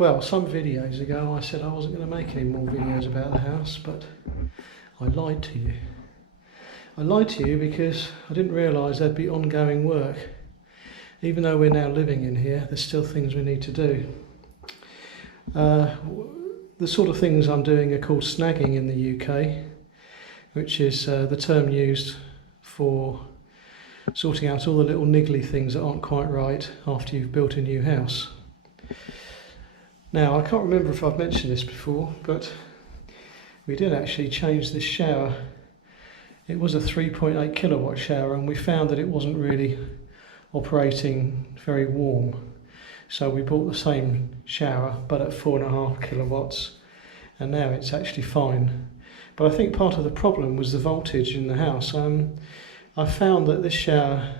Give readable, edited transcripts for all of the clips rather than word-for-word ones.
Well, some videos ago I said I wasn't going to make any more videos about the house, but I lied to you. I lied to you because I didn't realise there'd be ongoing work. Even though we're now living in here, there's still things we need to do. The sort of things I'm doing are called snagging in the UK, which is the term used for sorting out all the little niggly things that aren't quite right after you've built a new house. Now, I can't remember if I've mentioned this before, but we did actually change this shower. It was a 3.8 kilowatt shower, and we found that it wasn't really operating very warm. So we bought the same shower, but at 4.5 kilowatts, and now it's actually fine. But I think part of the problem was the voltage in the house. I found that this shower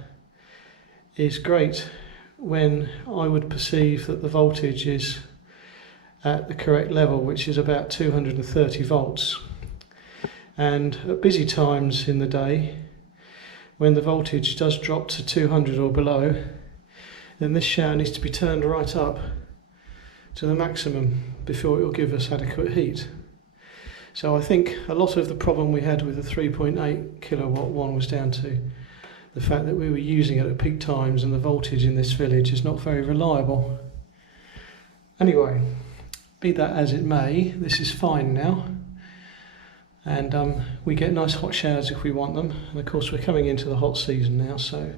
is great when I would perceive that the voltage is at the correct level, which is about 230 volts. And at busy times in the day, when the voltage does drop to 200 or below, then this shower needs to be turned right up to the maximum before it will give us adequate heat. So I think a lot of the problem we had with the 3.8 kilowatt one was down to the fact that we were using it at peak times, and the voltage in this village is not very reliable. Anyway, be that as it may, this is fine now, and we get nice hot showers if we want them. And of course we're coming into the hot season now, so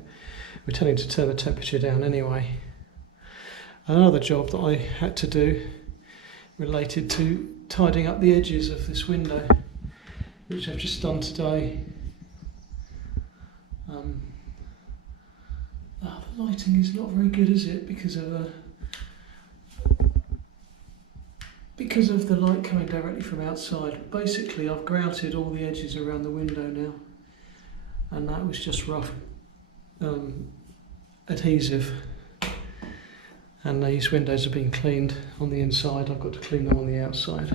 we're tending to turn the temperature down anyway. Another job that I had to do related to tidying up the edges of this window, which I've just done today. The lighting is not very good, is it? Because of the light coming directly from outside. Basically, I've grouted all the edges around the window now, and that was just rough adhesive. And these windows have been cleaned on the inside. I've got to clean them on the outside.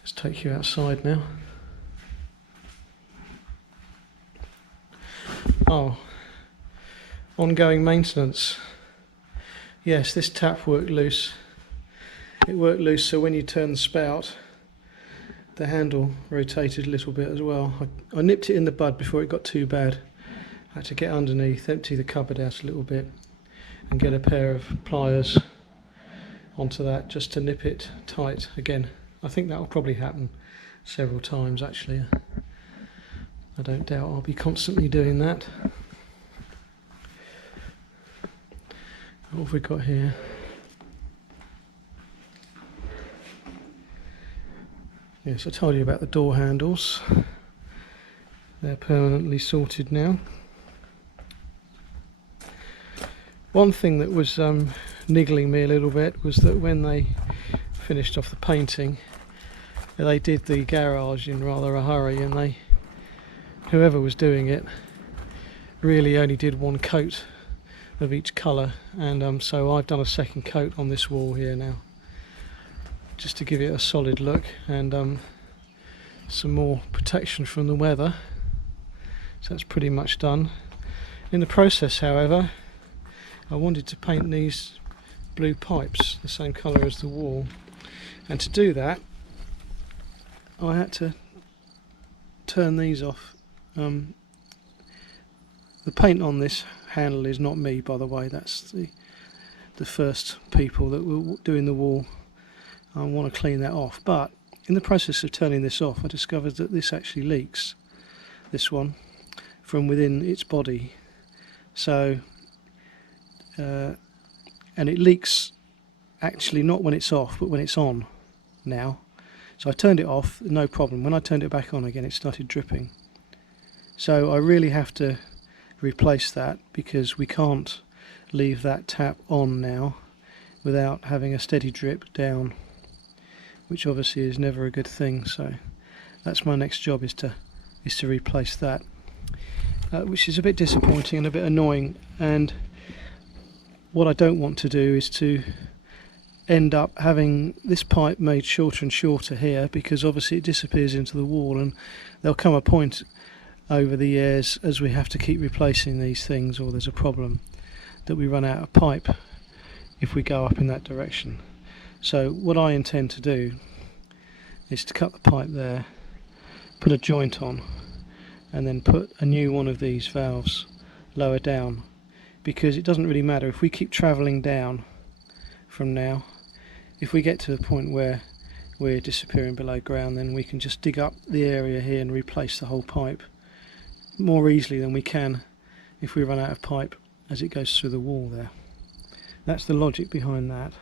Let's take you outside now. Oh, ongoing maintenance. Yes, this tap worked loose. It worked loose, so when you turn the spout, the handle rotated a little bit as well. I nipped it in the bud before it got too bad. I had to get underneath, empty the cupboard out a little bit, and get a pair of pliers onto that just to nip it tight again. I think that will probably happen several times actually. I don't doubt I'll be constantly doing that. What have we got here? Yes, I told you about the door handles. They're permanently sorted now. One thing that was niggling me a little bit was that when they finished off the painting, they did the garage in rather a hurry, and whoever was doing it really only did one coat of each colour, and so I've done a second coat on this wall here now, just to give it a solid look and some more protection from the weather. So that's pretty much done. In the process, however, I wanted to paint these blue pipes the same colour as the wall, and to do that I had to turn these off. The paint on this handle is not me, by the way. That's the first people that were doing the wall. I want to clean that off, but in the process of turning this off I discovered that this actually leaks, this one, from within its body. So and it leaks actually not when it's off but when it's on now. So I turned it off, no problem. When I turned it back on again, it started dripping. So I really have to replace that, because we can't leave that tap on now without having a steady drip down, which obviously is never a good thing. So that's my next job, is to replace that, which is a bit disappointing and a bit annoying. And what I don't want to do is to end up having this pipe made shorter and shorter here, because obviously it disappears into the wall, and there'll come a point over the years as we have to keep replacing these things, or there's a problem, that we run out of pipe if we go up in that direction. So what I intend to do is to cut the pipe there, put a joint on, and then put a new one of these valves lower down, because it doesn't really matter if we keep travelling down from now. If we get to the point where we're disappearing below ground, then we can just dig up the area here and replace the whole pipe more easily than we can if we run out of pipe as it goes through the wall there. That's the logic behind that.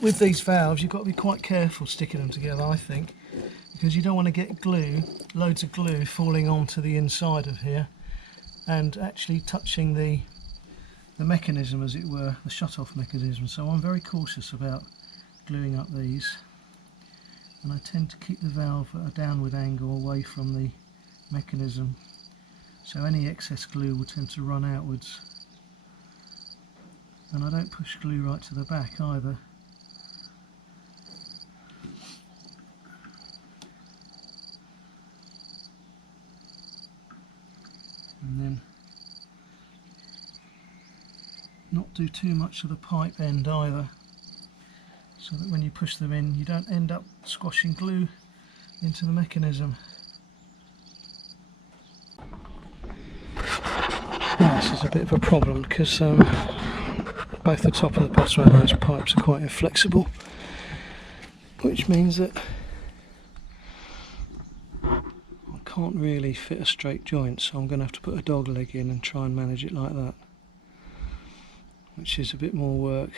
With these valves, you've got to be quite careful sticking them together, I think, because you don't want to get glue, loads of glue falling onto the inside of here and actually touching the mechanism, as it were, the shut-off mechanism. So I'm very cautious about gluing up these, and I tend to keep the valve at a downward angle away from the mechanism, so any excess glue will tend to run outwards. And I don't push glue right to the back either. And then not do too much of the pipe end either, so that when you push them in you don't end up squashing glue into the mechanism. Now, this is a bit of a problem because both the top and the bottom of those pipes are quite inflexible, which means that can't really fit a straight joint, so I'm going to have to put a dog leg in and try and manage it like that, which is a bit more work.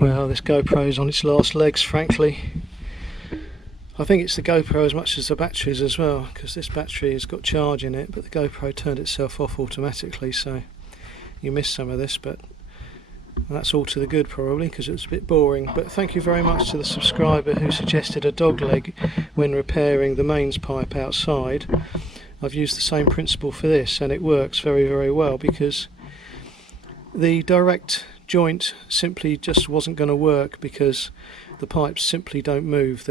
Well, this GoPro's on its last legs, frankly. I think it's the GoPro as much as the batteries as well, because this battery has got charge in it, but the GoPro turned itself off automatically, so you missed some of this, but And that's all to the good probably, because it was a bit boring. But thank you very much to the subscriber who suggested a dog leg when repairing the mains pipe outside. I've used the same principle for this, and it works very, very well, because the direct joint simply just wasn't going to work, because the pipes simply don't move.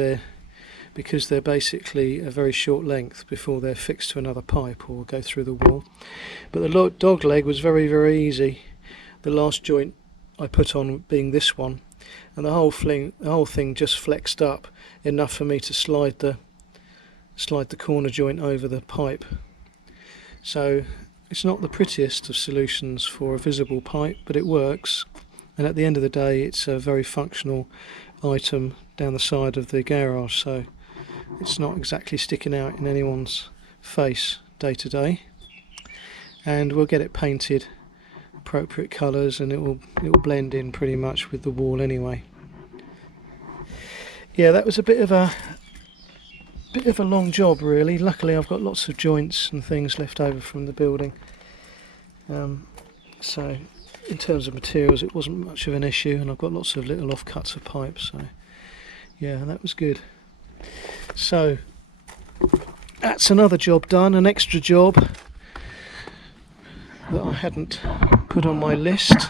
Because they're basically a very short length before they're fixed to another pipe or go through the wall. But the dog leg was very, very easy. The last joint I put on being this one, and the whole thing just flexed up enough for me to slide the corner joint over the pipe. So it's not the prettiest of solutions for a visible pipe, but it works, and at the end of the day it's a very functional item down the side of the garage, so it's not exactly sticking out in anyone's face day to day. And we'll get it painted appropriate colours, and it will blend in pretty much with the wall anyway. Yeah, that was a bit of a long job really. Luckily I've got lots of joints and things left over from the building, so in terms of materials it wasn't much of an issue, and I've got lots of little offcuts of pipes, so yeah, that was good. So that's another job done, an extra job that I hadn't put on my list.